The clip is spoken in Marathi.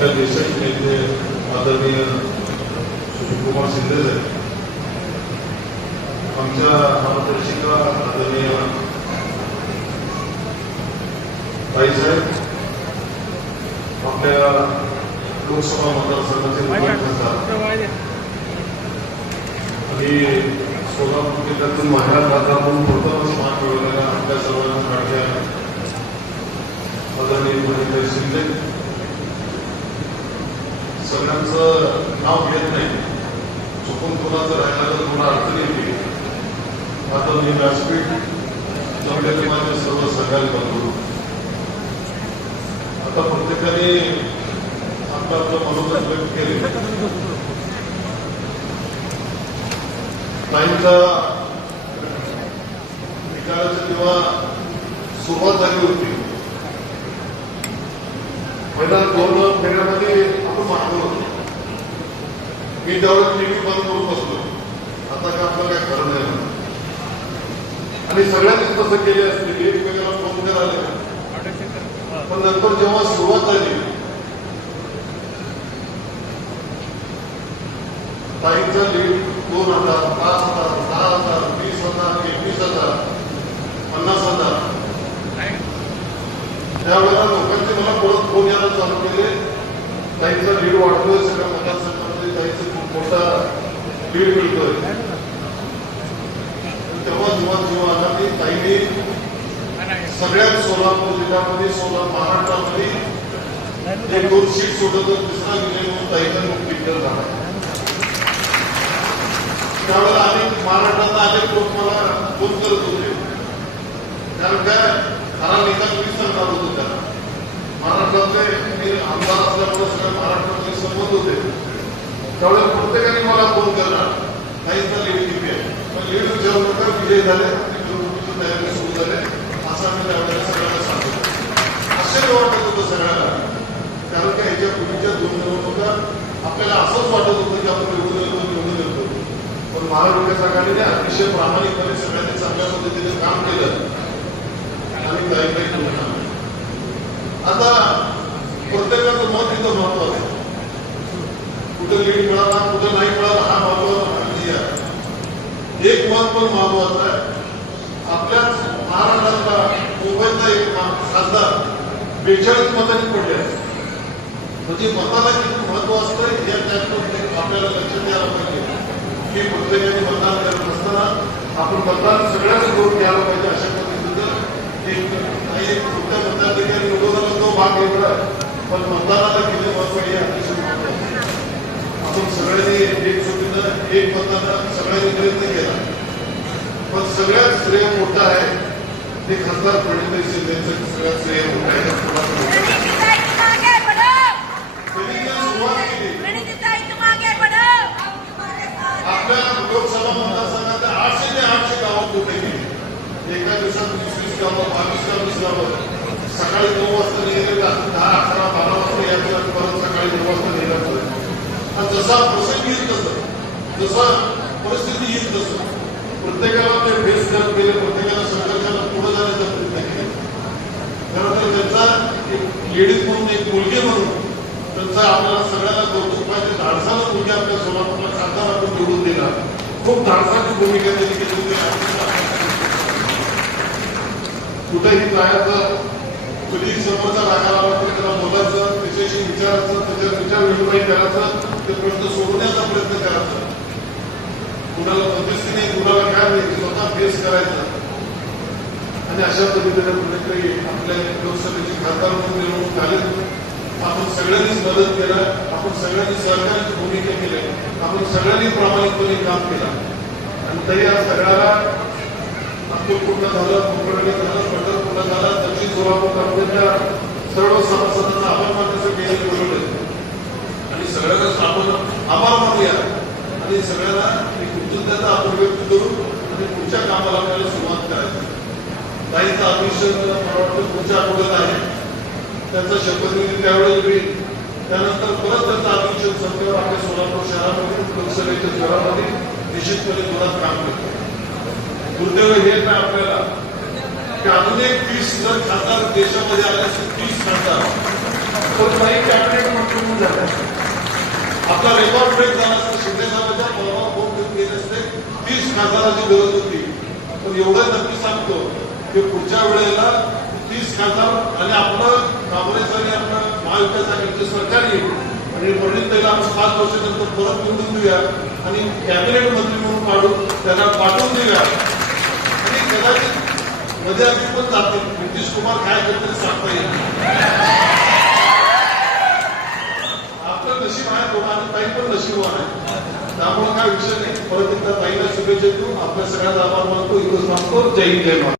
आपल्या देशाचे नेते आदरणीय सुशीलकुमार शिंदे साहेब आमच्या मार्गदर्शिका आदरणीय ताईसाहेब आपल्या लोकसभा मतदारसंघाचे आणि सोलापूर जिल्ह्यातून माहेर खासदार म्हणून प्रथमच मान मिळवलेल्या आपल्या सर्वांना आदरणीय शिंदे. सगळ्यांचं नाव घेत नाही. चुकून कोणाचं राहिलं तर कोणा अडचणी येते आता मी व्यासपीठ जमलेले माझे सर्व सगळ्यात बंधू. आता प्रत्येकाने आपलं आपलं मनोगत व्यक्त केले. काहींचा विचाराची जेव्हा सुरुवात झाली होती. पहिला दोन फेऱ्यामध्ये आपण होतं मी त्यावेळेस टीव्ही बंद करून बसलो आता काय आपलं काय खरं नाही आणि सगळ्यांनी तसं केले असते एकमेकाला फोन करायला पण नंतर जेव्हा सुरुवात झाली ताईंचा लीड दोन हजार पाच हजार दहा हजार वीस हजार एकवीस हजार पन्नास हजार. त्यावेळेला लोकांचे मला परत फोन यायला चालू केले. ताईंचा लीड वाढतोय सगळ्या मतदारसंघामध्ये ताईचं खूप मोठा लीड मिळतोय. तेव्हा जेव्हा जेव्हा आला की ताईने सगळ्याच सोलापूर जिल्ह्यामध्ये सोला महाराष्ट्रामध्ये एक दोन सीट सोडत दुसरा विजय म्हणून ताईचा खूप मुक्ती झाला. त्यावेळेला अनेक महाराष्ट्रात अनेक लोक मला फोन करत होते. कारण काय? खरा नेता मी सांगणार होतो त्याला. महाराष्ट्रातले मी आमदार असल्यामुळे सगळ्या महाराष्ट्रातले संबंध होते. त्यावेळेला प्रत्येकाने मला फोन करणार काहीचा लीड किती आहे. पण लीड जेव्हा नंतर विजय झाले. आणि निवडणुकीची तयारी सुरू झाले. असं आम्ही त्यावेळेला सगळ्यांना सांगतो आश्चर्य वाटत होतं सगळ्यांना. कारण की ह्याच्या पूर्वीच्या दोन निवडणुका आपल्याला असंच वाटत होतं की आपण निवडून येतो निवडून येतो. पण महाविकास आघाडीने अतिशय प्रामाणिकपणे सगळ्यांनी चांगल्या पद्धतीने काम केलं. आणि काही काही आता प्रत्येकाचं मत इथं महत्वाचं आहे. कुठं लीड मिळाला कुठं नाही मिळाला हा महत्त्वाचा एक मत पण महत्वाचं आहे. आपल्याच महाराष्ट्रातला मुंबईचा एक खासदार बेचाळीस मतांनी पडले आहे म्हणजे मताला किती महत्त्व असतं या त्यात आपल्याला लक्ष द्यायला पाहिजे. की प्रत्येकाने मतदान करत असताना आपण मतदान सगळ्याच करून घ्यायला पाहिजे अशा पद्धतीचं एक एक कुठल्या मतदार भाग वेगळा पण मतदानाला किती महत्त्व हे अतिशय. आपण सगळ्यांनी एक सुटीनं एक मतदान सगळ्यांनी प्रयत्न केला. पण सगळ्यात श्रेय मोठं आहे ते खासदार प्रणित शिंदेचं सगळ्यात श्रेय मोठं आहे आपल्या लोकसभा मतदारसंघात आठशे ते आठशे गावात कुठे गेली? एका दिवसात वीस वीस गावं बावीस बावीस गावं. सकाळी नऊ वाजता निघाले रात्री दहा अकरा बारा वाजता यायचं आणि परत सकाळी नऊ वाजता निघायचं आणि जसा प्रसंग येईल तसं जसं परिस्थिती येईल तसं प्रत्येकाला ते फेस करत गेले प्रत्येकाला संघर्षाला पुढे जाण्याचा प्रयत्न केला. खरं तर त्यांचा एक लेडीज म्हणून एक मुलगी म्हणून त्यांचा आपल्याला सगळ्यांना कौतुक पाहिजे. धाडसाला मुलगी आपल्या सोलापूरला खासदार आपण निवडून दिला. खूप धाडसाची भूमिका त्यांनी केली होती कुठेही जायचं कधी समोरचा रागाला आला त्याला बोलायचं त्याच्याशी विचारायचं त्याच्यावर विचार विनिमय करायचं ते प्रश्न सोडवण्याचा प्रयत्न करायचा. कुणाला मध्यस्थीने कुणाला काय नाही स्वतः फेस करायचा. आणि अशा पद्धतीने कुठेतरी आपल्या लोकसभेची खासदार म्हणून निवडणूक झाले. आपण सगळ्यांनीच मदत केला आपण सगळ्यांनी सहकार्याची भूमिका केली आपण सगळ्यांनी प्रामाणिकपणे काम केलं. आणि तरी आज सगळ्याला अक्कलपूर्ण झालं कोकणला झालं पंढरपूरला झालं दक्षिण सोलापूर तालुक्याच्या सर्व सभासदांना आभार मानण्यासाठी बोलवलं सगळ्यांना आपण आभार मानूया. आणि सगळ्यांना एक कृतज्ञता आपण व्यक्त करू आणि पुढच्या कामाला आपल्याला सुरुवात करायची ताईचा अभिषेक मला वाटतं पुढच्या आठवड्यात आहे. त्यांचा शपथविधी त्यावेळेस होईल त्यानंतर परत त्यांचा अभिषेक संपल्यावर आपल्या सोलापूर शहरामध्ये लोकसभेच्या शहरामध्ये निश्चितपणे जोरात काम करतो. दुर्दैव हे ना आपल्याला की अजून एक तीस जर खासदार देशामध्ये आले असतील तीस खासदार. पण काही कॅबिनेट मंत्री म्हणून झाल्या आता रेकॉर्ड ब्रेक झाला असता शिंदे साहेबांच्या पदावर फोन घेऊन गेले असते तीस खासदाराची गरज होती पण एवढं नक्की सांगतो की पुढच्या वेळेला तीस खासदार आणि आपलं काँग्रेस आणि आपलं महाविकास आघाडीचे सरकार येईल आणि पंडित त्याला आपण पाच वर्षानंतर परत निवडून देऊया आणि कॅबिनेट मंत्री म्हणून काढून त्यांना पाठवून देऊया आणि कदाचित मध्ये आधी पण जातील नितीश कुमार काय करतील सांगता येईल आपलं नशीब आहे दोघांनी ताई पण नशीबवान आहे त्यामुळे काय विषय नाही परत एकदा पहिल्या शुभेच्छा देऊन आपल्या सगळ्यांचा आभार मानतो. इथं सांगतो जय हिंद जय महाराष्ट्र.